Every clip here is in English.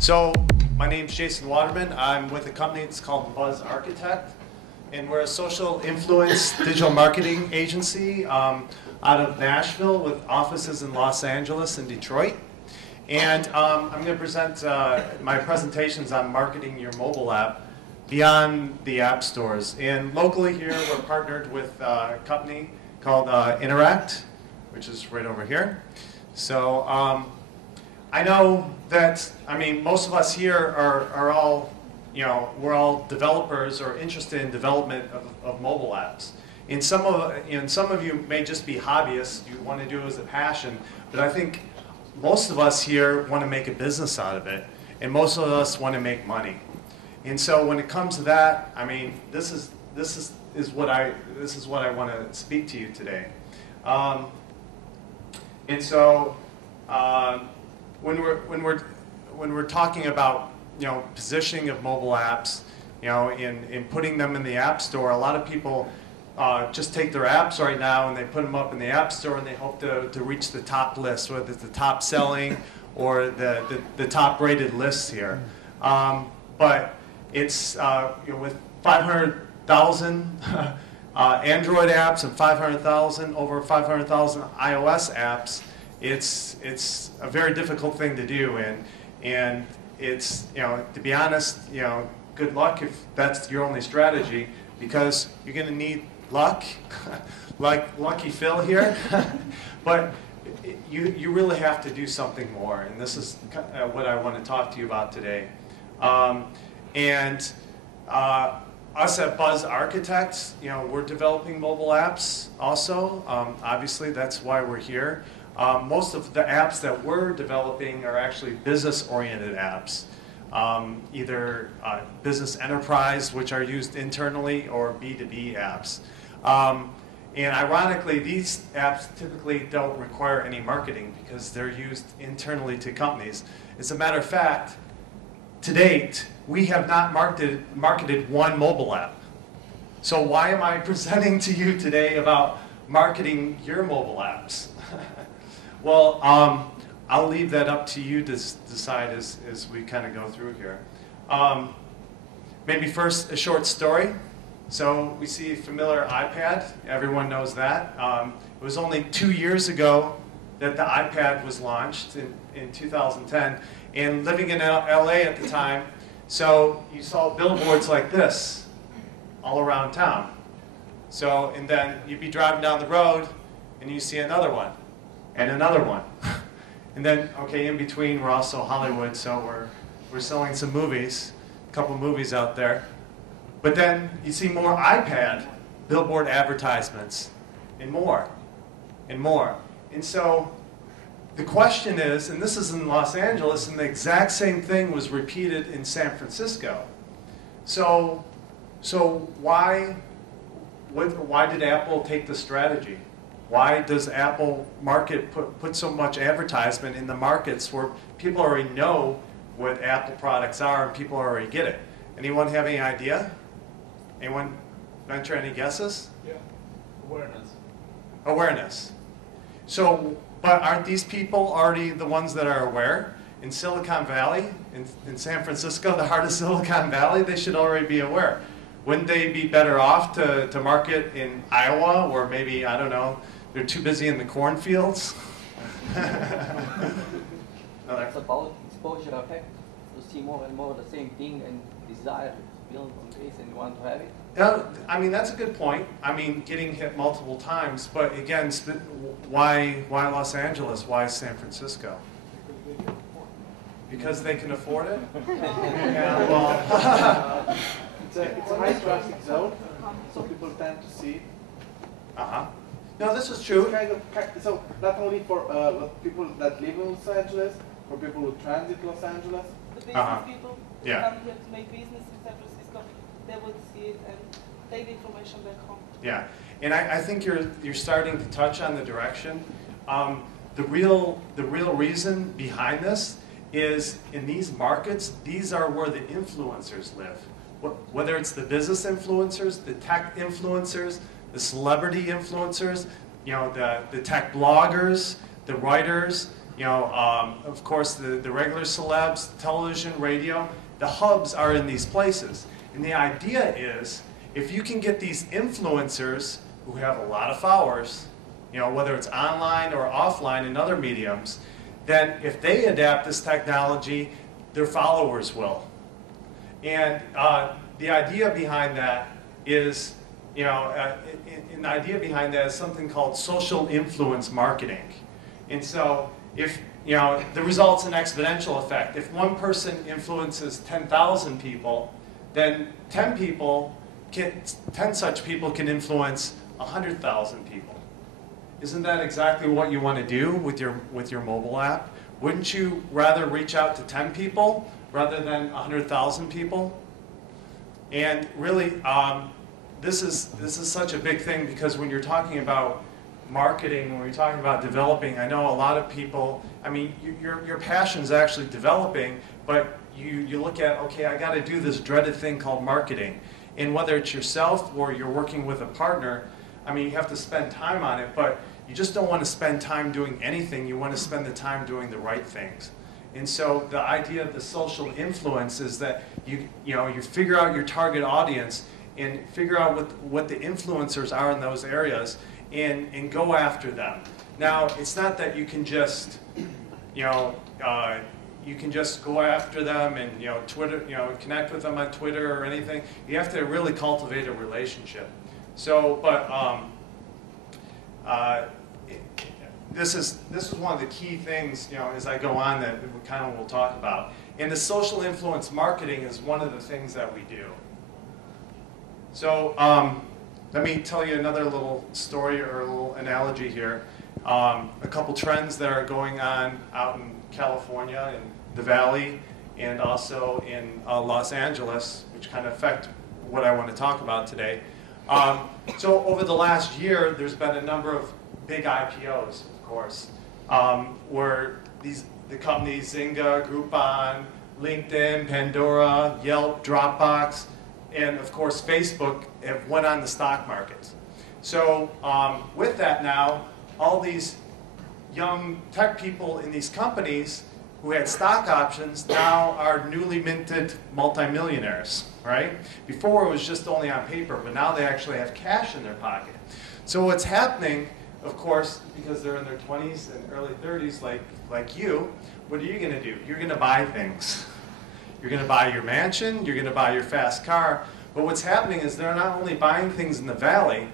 So my name's Jason Waterman. I'm with a company that's called Buzz Architect, and we're a social influence digital marketing agency out of Nashville with offices in Los Angeles and Detroit. And I'm going to present my presentations on marketing your mobile app beyond the app stores. And locally here, we're partnered with a company called Interact, which is right over here. So I know that, most of us here are all, we're all developers or interested in development of mobile apps. And some of you may just be hobbyists, you want to do it as a passion, but I think most of us here want to make a business out of it, and most of us want to make money. And so when it comes to that, this is what I want to speak to you today. And so when we're talking about positioning of mobile apps, in putting them in the App Store, a lot of people just take their apps right now and they put them up in the App Store and they hope to reach the top list, whether it's the top selling or the top rated lists here. But it's with 500,000 Android apps and over 500,000 iOS apps, it's a very difficult thing to do, and it's, to be honest, good luck if that's your only strategy, because you're going to need luck, like Lucky Phil here, but you really have to do something more, and this is what I want to talk to you about today. Us at Buzz Architects, we're developing mobile apps also. Obviously, that's why we're here. Most of the apps that we're developing are actually business-oriented apps, either business enterprise, which are used internally, or B2B apps. And ironically, these apps typically don't require any marketing because they're used internally to companies. As a matter of fact, to date, we have not marketed one mobile app. So why am I presenting to you today about marketing your mobile apps? Well, I'll leave that up to you to decide as we kind of go through here. Maybe first a short story. So we see a familiar iPad. Everyone knows that. It was only 2 years ago that the iPad was launched in 2010. And living in LA at the time, so you saw billboards like this all around town. So, and then you'd be driving down the road and you see another one and another one. And then, okay, in between we're also Hollywood, so we're selling some movies, a couple movies out there. But then you see more iPad billboard advertisements and more and more. And so the question is, and this is in Los Angeles, and the exact same thing was repeated in San Francisco. So why did Apple take the strategy? Why does Apple put so much advertisement in the markets where people already know what Apple products are and people already get it? Anyone have any idea? Anyone venture any guesses? Yeah, awareness. Awareness. So, but aren't these people already the ones that are aware? In Silicon Valley, in San Francisco, the heart of Silicon Valley, they should already be aware. Wouldn't they be better off to market in Iowa, or maybe, I don't know, they're too busy in the cornfields? It's about exposure effect, to see more and more the same thing and desire to build on this and want to have it. That's a good point. Getting hit multiple times, but again, why Los Angeles? Why San Francisco? Because they can afford it? Yeah, well. It's a high traffic zone, so people tend to see it. No, this is true. So not only for people that live in Los Angeles, for people who transit Los Angeles. The business people who Yeah. come here to make business in San Francisco, they would see it and take the information back home. Yeah, and I think you're starting to touch on the direction. The real reason behind this is in these markets, these are where the influencers live. Whether it's the business influencers, the tech influencers, the celebrity influencers, the tech bloggers, the writers, Of course, the regular celebs, television, radio, the hubs are in these places. And the idea is, if you can get these influencers who have a lot of followers, whether it's online or offline in other mediums, then if they adapt this technology, their followers will. And the idea behind that is, the idea behind that is something called social influence marketing. And so, if the result's an exponential effect. If one person influences 10,000 people, then 10 such people can influence 100,000 people. Isn't that exactly what you want to do with your mobile app? Wouldn't you rather reach out to 10 people rather than 100,000 people? And really, this is such a big thing, because when you're talking about marketing, when you're talking about developing, I know a lot of people, your passion's actually developing, but you look at, okay, I got to do this dreaded thing called marketing. And whether it's yourself or you're working with a partner, you have to spend time on it, but you just don't want to spend time doing anything. You want to spend the time doing the right things. And so the idea of the social influence is that you figure out your target audience and figure out what the influencers are in those areas and go after them. Now, it's not that you can just, you can just go after them and Twitter, connect with them on Twitter or anything. You have to really cultivate a relationship. So, but this is one of the key things, as I go on, that we kind of will talk about. And the social influence marketing is one of the things that we do. So let me tell you another little story or a little analogy here. A couple trends that are going on out in California, in the Valley, and also in Los Angeles, which kind of affect what I want to talk about today. So over the last year, there's been a number of big IPOs, of course, where the companies Zynga, Groupon, LinkedIn, Pandora, Yelp, Dropbox, and of course Facebook have went on the stock market. So with that now, all these young tech people in these companies who had stock options now are newly minted multimillionaires, right? Before it was just only on paper, but now they actually have cash in their pocket. So what's happening, of course, because they're in their 20s and early 30s like you, what are you going to do? You're going to buy things. You're going to buy your mansion, you're going to buy your fast car, but what's happening is they're not only buying things in the Valley,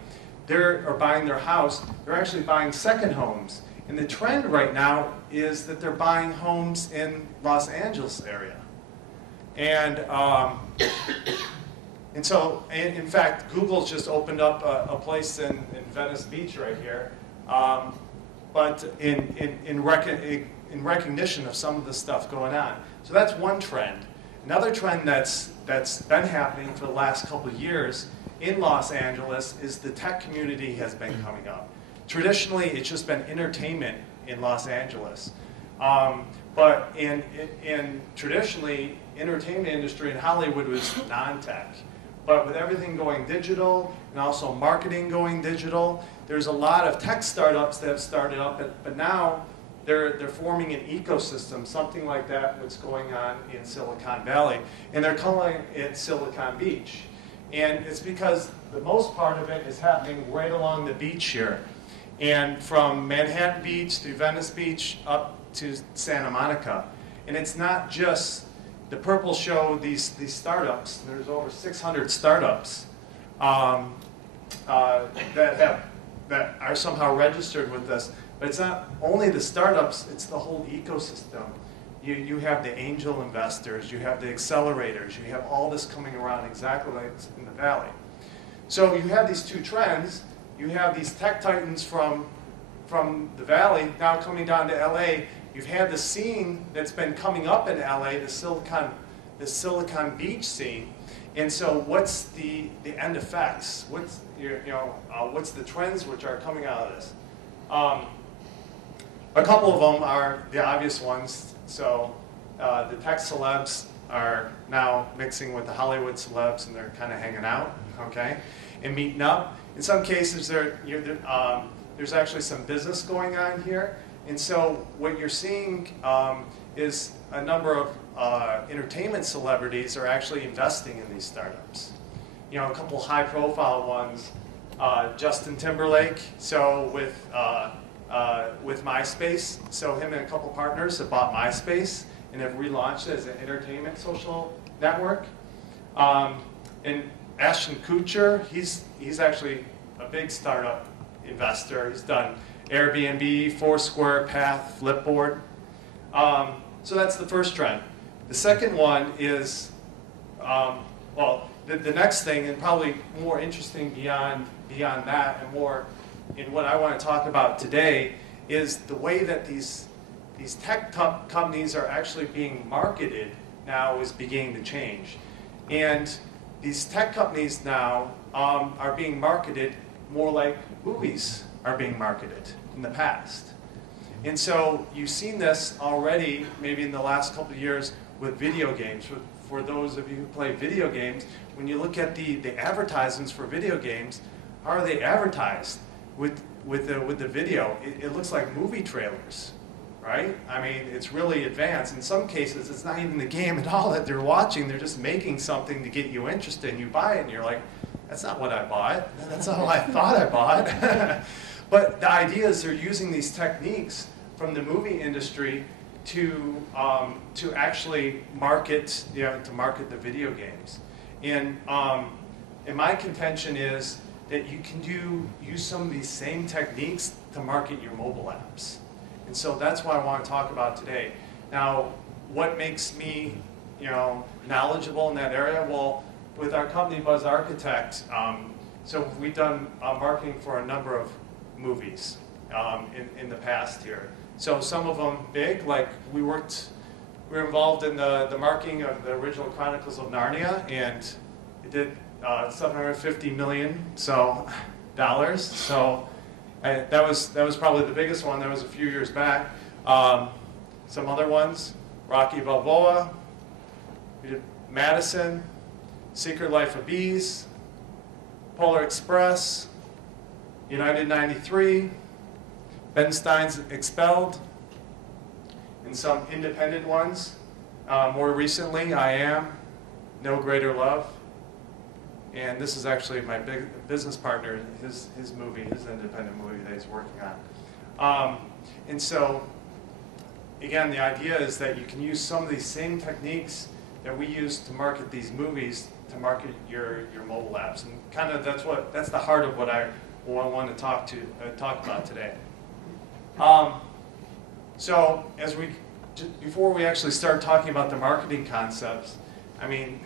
or buying their house, they're actually buying second homes. And the trend right now is that they're buying homes in Los Angeles area. And so, in fact, Google's just opened up a place in Venice Beach right here, but in recognition of some of the stuff going on. So that's one trend. Another trend that's been happening for the last couple of years in Los Angeles is the tech community has been coming up. Traditionally, it's just been entertainment in Los Angeles. But traditionally, entertainment industry in Hollywood was non-tech. But with everything going digital and also marketing going digital, there's a lot of tech startups that have started up, but now they're forming an ecosystem, something like that what's going on in Silicon Valley. And they're calling it Silicon Beach. And it's because the most part of it is happening right along the beach here. And from Manhattan Beach to Venice Beach up to Santa Monica. And it's not just, the Purple show these startups. There's over 600 startups that are somehow registered with this. But it's not only the startups, it's the whole ecosystem. You have the angel investors, you have the accelerators, you have all this coming around exactly like in the Valley. So you have these two trends. You have these tech titans from the Valley now coming down to LA. You've had the scene that's been coming up in LA, the Silicon Beach scene. And so what's the end effects? What's what's the trends which are coming out of this? A couple of them are the obvious ones. So the tech celebs are now mixing with the Hollywood celebs, and they're kind of hanging out, okay, and meeting up. In some cases, there's actually some business going on here. And so what you're seeing is a number of entertainment celebrities are actually investing in these startups. You know, a couple high-profile ones, Justin Timberlake, so with MySpace, so him and a couple partners have bought MySpace and have relaunched it as an entertainment social network. And Ashton Kutcher, he's actually a big startup investor. He's done Airbnb, Foursquare, Path, Flipboard. So that's the first trend. The second one is, well, the next thing, and probably more interesting beyond that, and more in what I want to talk about today, is the way that these tech companies are actually being marketed now is beginning to change. And these tech companies now are being marketed more like movies are being marketed in the past. And so you've seen this already, maybe in the last couple of years, with video games. For those of you who play video games, when you look at the advertisements for video games, how are they advertised with the video? It looks like movie trailers, right? I mean, it's really advanced. In some cases, it's not even the game at all that they're watching. They're just making something to get you interested, and you buy it, and you're like, that's not what I bought. That's not what I thought I bought. But the idea is they're using these techniques from the movie industry to actually market, to market the video games. And my contention is that you can use some of these same techniques to market your mobile apps. And so that's what I want to talk about today. Now, what makes me, knowledgeable in that area? Well, with our company, Buzz Architect, so we've done marketing for a number of movies in the past here. So some of them big, like we were involved in the marketing of the original Chronicles of Narnia, and it did $750 million dollars. So that was probably the biggest one. That was a few years back. Some other ones, Rocky Balboa, we did Madison, Secret Life of Bees, Polar Express, United 93, Ben Stein's Expelled, and some independent ones. More recently, I Am, No Greater Love, and this is actually my big business partner, his movie, his independent movie that he's working on. And so, again, the idea is that you can use some of these same techniques that we use to market these movies to market your mobile apps, and kind of that's the heart of what I want to talk about today. So before we actually start talking about the marketing concepts, I mean,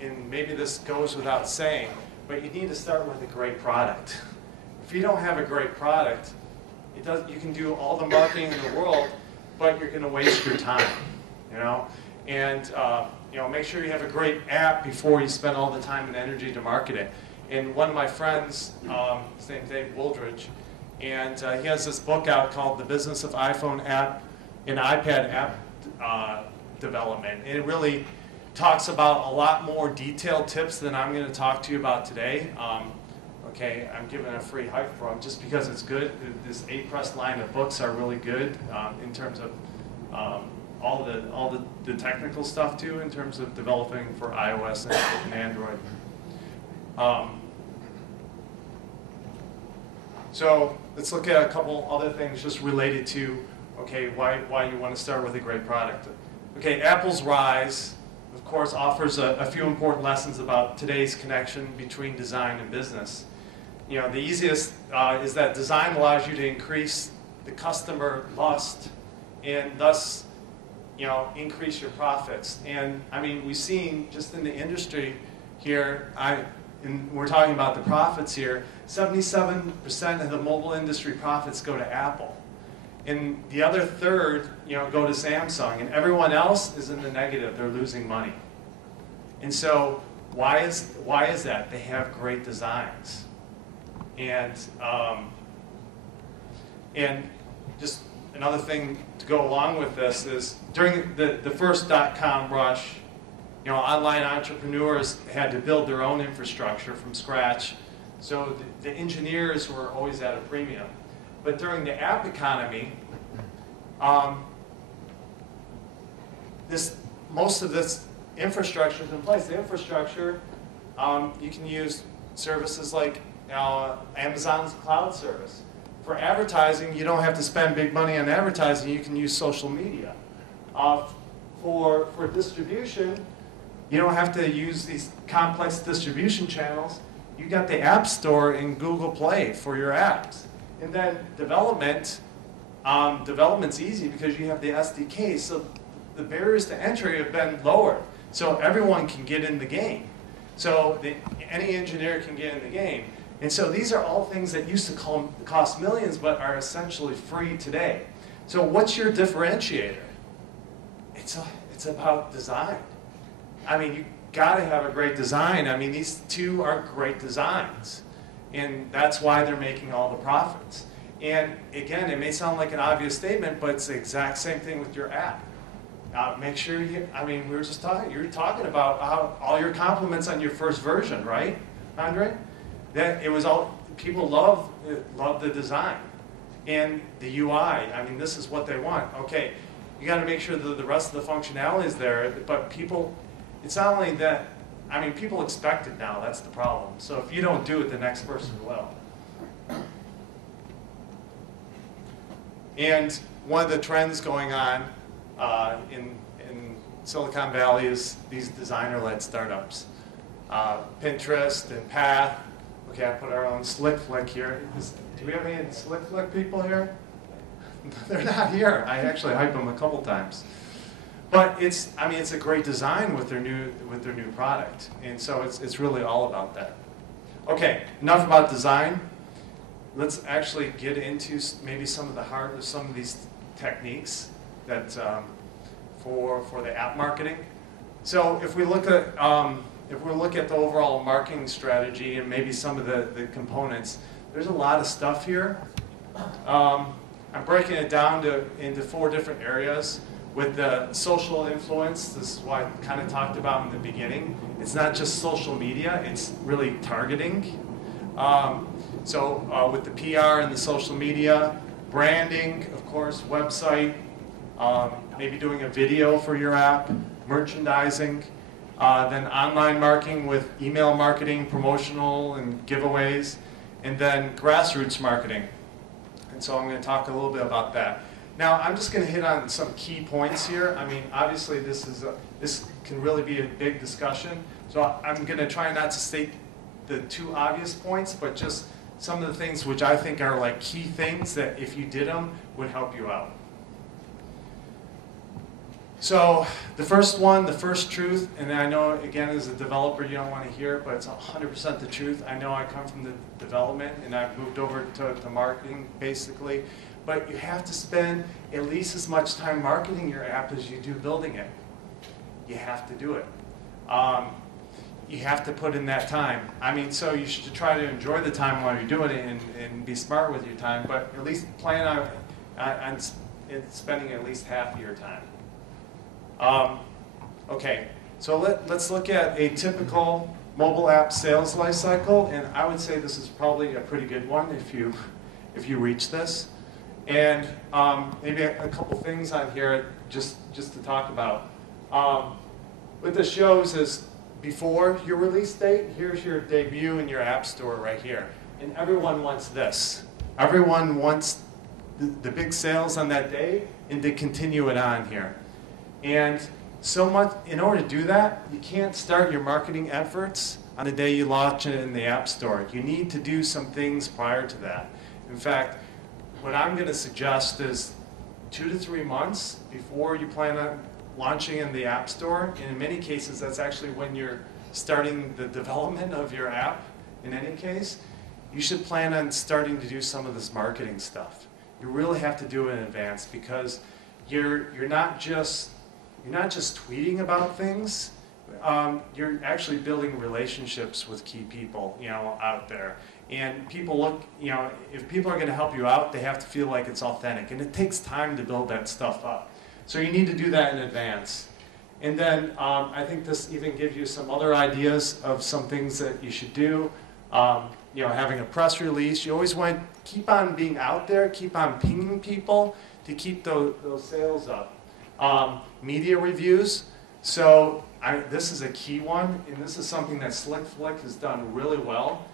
and maybe this goes without saying, but you need to start with a great product. If you don't have a great product, you can do all the marketing in the world, but you're going to waste your time, And make sure you have a great app before you spend all the time and energy to market it. And one of my friends, his name's Dave Wooldridge, and he has this book out called The Business of iPhone App and iPad App Development. And it really talks about a lot more detailed tips than I'm going to talk to you about today. Okay, I'm giving a free hype for them just because it's good. This 8-press line of books are really good in terms of all the technical stuff too, in terms of developing for iOS and Android. So let's look at a couple other things just related to, okay, why you want to start with a great product. Okay, Apple's rise, of course, offers a few important lessons about today's connection between design and business. The easiest is that design allows you to increase the customer lust and thus, increase your profits. And I mean, we've seen just in the industry here, and we're talking about the profits here, 77% of the mobile industry profits go to Apple. And the other third, go to Samsung. And everyone else is in the negative. They're losing money. And so why is that? They have great designs. And just another thing to go along with this is during the first .com rush, online entrepreneurs had to build their own infrastructure from scratch, so the engineers were always at a premium. But during the app economy, Most of this infrastructure is in place. The infrastructure, you can use services like Amazon's cloud service. For advertising, you don't have to spend big money on advertising. You can use social media. For distribution, you don't have to use these complex distribution channels. You got the App Store in Google Play for your apps. And then development's easy because you have the SDK. So the barriers to entry have been lowered. So everyone can get in the game. So any engineer can get in the game. And so these are all things that used to cost millions but are essentially free today. So what's your differentiator? It's about design. I mean, you gotta have a great design. I mean, these two are great designs. And that's why they're making all the profits. And again, it may sound like an obvious statement, but it's the exact same thing with your app. Make sure we were just talking, you were talking about how all your compliments on your first version, right, Andre? That it was all, people love the design and the UI. I mean, this is what they want. Okay, you got to make sure that the rest of the functionality is there, but people, it's not only that, I mean, people expect it now, that's the problem. So if you don't do it, the next person will. And one of the trends going on in Silicon Valley is these designer-led startups. Pinterest and Path. Okay, I put our own SlickFlick here. Do we have any SlickFlick people here? They're not here. I actually hype them a couple times. But it's a great design with their new product, and so it's really all about that. Okay, enough about design. Let's actually get into maybe some of these techniques that for the app marketing. So if we look at the overall marketing strategy and maybe some of the components, there's a lot of stuff here. I'm breaking it down into 4 different areas. With the social influence, this is what I kind of talked about in the beginning. It's not just social media, it's really targeting. With the PR and the social media, branding, of course, website, maybe doing a video for your app, merchandising, then online marketing with email marketing, promotional and giveaways, and then grassroots marketing. And so I'm going to talk a little bit about that. Now, I'm just going to hit on some key points here. I mean, obviously, this can really be a big discussion. So I'm going to try not to state the 2 obvious points, but just some of the things which I think are like key things that if you did them would help you out. So the first one, the first truth, and I know, again, as a developer, you don't want to hear it, but it's 100% the truth. I know I come from the development, and I've moved over to marketing, basically. But you have to spend at least as much time marketing your app as you do building it. You have to do it. You have to put in that time. I mean, so you should try to enjoy the time while you're doing it and be smart with your time, but at least plan on spending at least half of your time. Okay, so let's look at a typical mobile app sales life cycle, and I would say this is probably a pretty good one if you reach this. And maybe a couple things on here just to talk about. What this shows is before your release date, here's your debut in your app store right here. And everyone wants this. Everyone wants the big sales on that day and to continue it on here. And so much, in order to do that, you can't start your marketing efforts on the day you launch it in the app store. You need to do some things prior to that. In fact, what I'm going to suggest is 2 to 3 months before you plan on launching in the App Store. And in many cases, that's actually when you're starting the development of your app. In any case, you should plan on starting to do some of this marketing stuff. You really have to do it in advance because you're not just tweeting about things. You're actually building relationships with key people, out there. And people look, if people are going to help you out, they have to feel like it's authentic. And it takes time to build that stuff up. So you need to do that in advance. And then I think this even gives you some other ideas of some things that you should do. Having a press release. You always want to keep on being out there, keep on pinging people to keep those sales up. Media reviews. So this is a key one, and this is something that SlickFlick has done really well.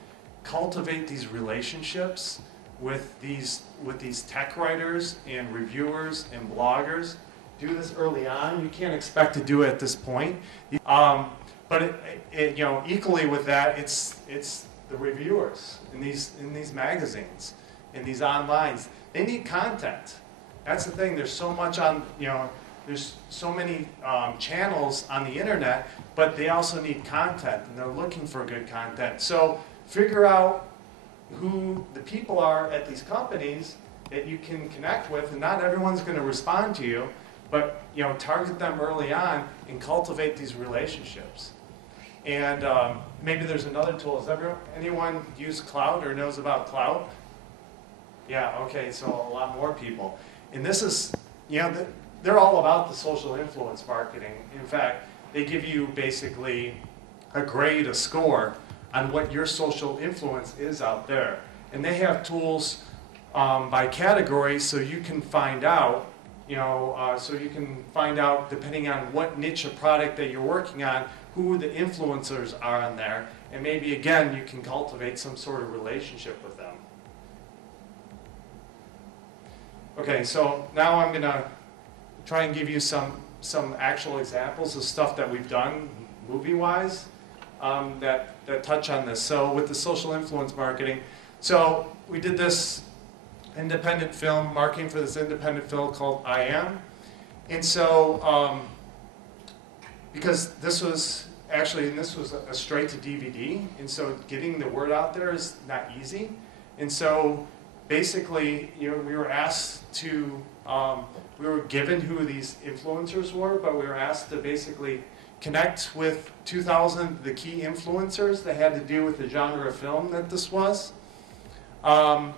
Cultivate these relationships with these tech writers and reviewers and bloggers. Do this early on. You can't expect to do it at this point. But you know, equally with that, it's the reviewers in these magazines, in these onlines. They need content. That's the thing. There's so much on, you know, there's so many channels on the internet, but they also need content, and they're looking for good content. So figure out who the people are at these companies that you can connect with, and not everyone's going to respond to you, but you know, target them early on and cultivate these relationships. And maybe there's another tool. Has anyone used Cloud or knows about Cloud? Yeah, okay, so a lot more people. And this is, you know, they're all about the social influence marketing. In fact, they give you basically a grade, a score on what your social influence is out there. And they have tools by category, so you can find out, you know, depending on what niche of product that you're working on, who the influencers are on there, and maybe again you can cultivate some sort of relationship with them. Okay, so now I'm going to try and give you some actual examples of stuff that we've done movie-wise that touch on this. So with the social influence marketing, so we did this independent film, marketing for this independent film called I Am. And so, because this was a straight to DVD, and so getting the word out there is not easy. And so basically, you know, we were asked to, we were given who these influencers were, but we were asked to basically connect with 2,000 the key influencers that had to do with the genre of film that this was, and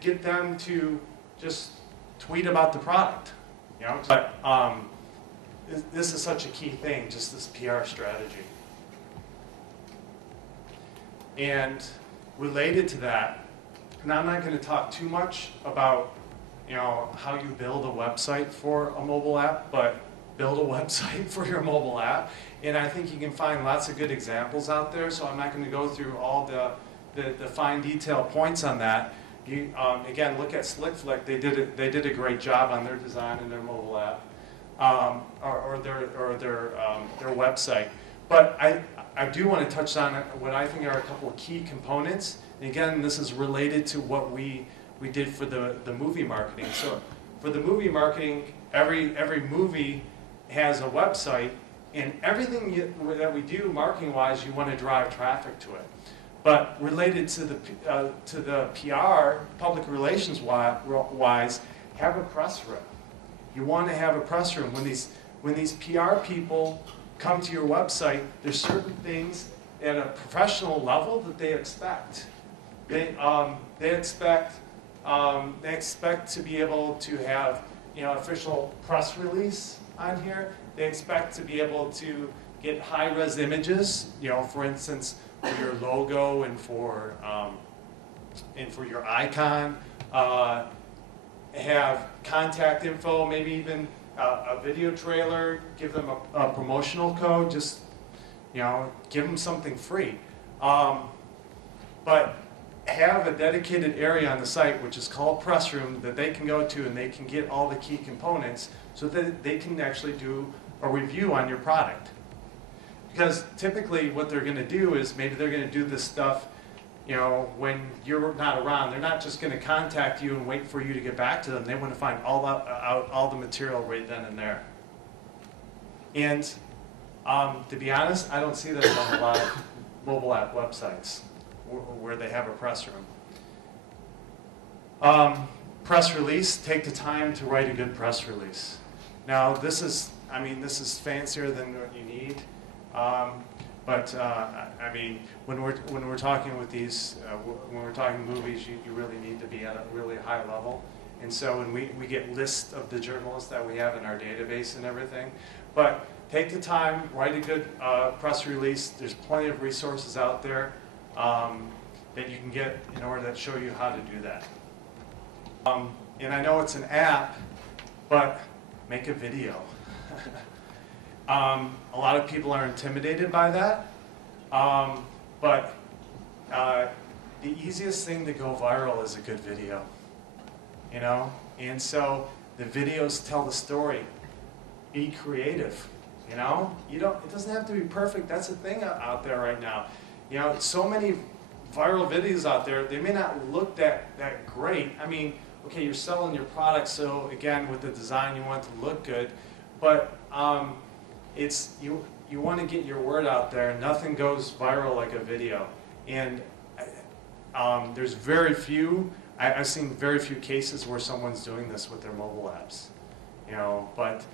get them to just tweet about the product, you know. But this is such a key thing, just this PR strategy. And related to that, and I'm not going to talk too much about, you know, how you build a website for a mobile app, but build a website for your mobile app. And I think you can find lots of good examples out there, so I'm not going to go through all the fine detail points on that. You, again, look at SlickFlick. They did a great job on their design and their mobile app, or their website. But I do want to touch on what I think are a couple of key components. And again, this is related to what we did for the movie marketing. So for the movie marketing, every movie has a website, and everything that we do marketing-wise, you want to drive traffic to it. But related to the PR, public relations wise, have a press room. You want to have a press room. When these PR people come to your website, there's certain things at a professional level that they expect. They expect to be able to have, you know, official press release on here. They expect to be able to get high-res images, you know, for instance, for your logo and for your icon. Have contact info, maybe even a video trailer. Give them a promotional code. Just, you know, give them something free. But have a dedicated area on the site which is called Press Room that they can go to, and they can get all the key components so that they can actually do a review on your product. Because typically what they're going to do is maybe they're going to do this stuff, you know, when you're not around. They're not just going to contact you and wait for you to get back to them. They want to find all the material right then and there. And to be honest, I don't see that on a lot of mobile app websites where they have a press room. Press release, take the time to write a good press release. Now this is fancier than what you need. But I mean, when we're talking with these, when we're talking movies, you really need to be at a really high level. And so when we get lists of the journalists that we have in our database and everything, but take the time, write a good press release. There's plenty of resources out there that you can get in order to show you how to do that. and I know it's an app, but make a video. A lot of people are intimidated by that, but the easiest thing to go viral is a good video, you know? And so the videos tell the story. Be creative, you know? It doesn't have to be perfect. That's the thing out there right now. You know, so many viral videos out there, they may not look that great. I mean, okay, you're selling your product, so again, with the design, you want it to look good, but you want to get your word out there. Nothing goes viral like a video. And there's very few, I've seen very few cases where someone's doing this with their mobile apps, you know, but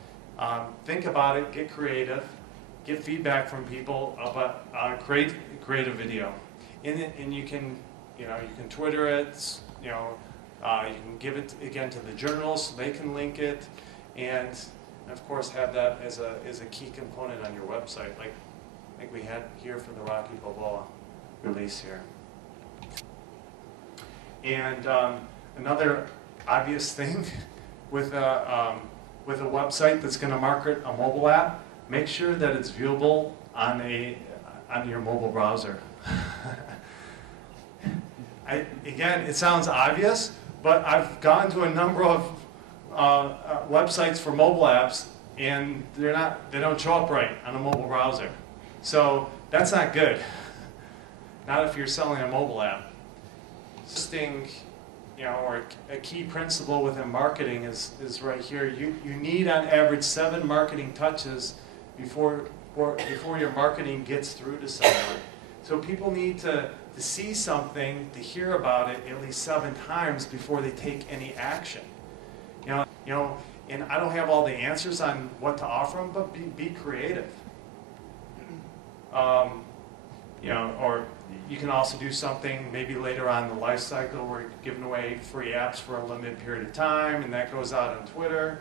think about it, get creative, get feedback from people, but create a video. And you can, you can Twitter it, you can give it again to the journals so they can link it, and of course have that as a key component on your website, like we had here for the Rocky Balboa release here. And another obvious thing with a website that's going to market a mobile app, make sure that it's viewable on your mobile browser. Again, it sounds obvious, but I've gone to a number of websites for mobile apps, and they don't show up right on a mobile browser. So that's not good. Not if you're selling a mobile app. Interesting, or a key principle within marketing is right here. You need on average 7 marketing touches before your marketing gets through to someone. So people need to see something, to hear about it at least 7 times before they take any action. And I don't have all the answers on what to offer them, but be creative. Or you can also do something maybe later on in the life cycle where you're giving away free apps for a limited period of time, and that goes out on Twitter.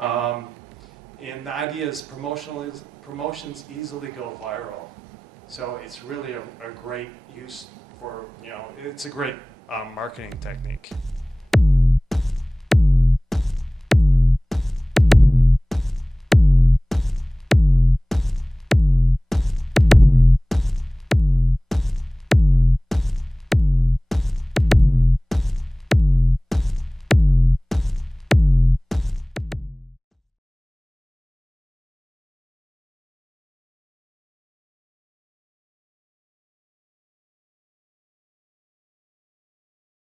And the idea is promotions easily go viral. So it's really a great use for, it's a great marketing technique.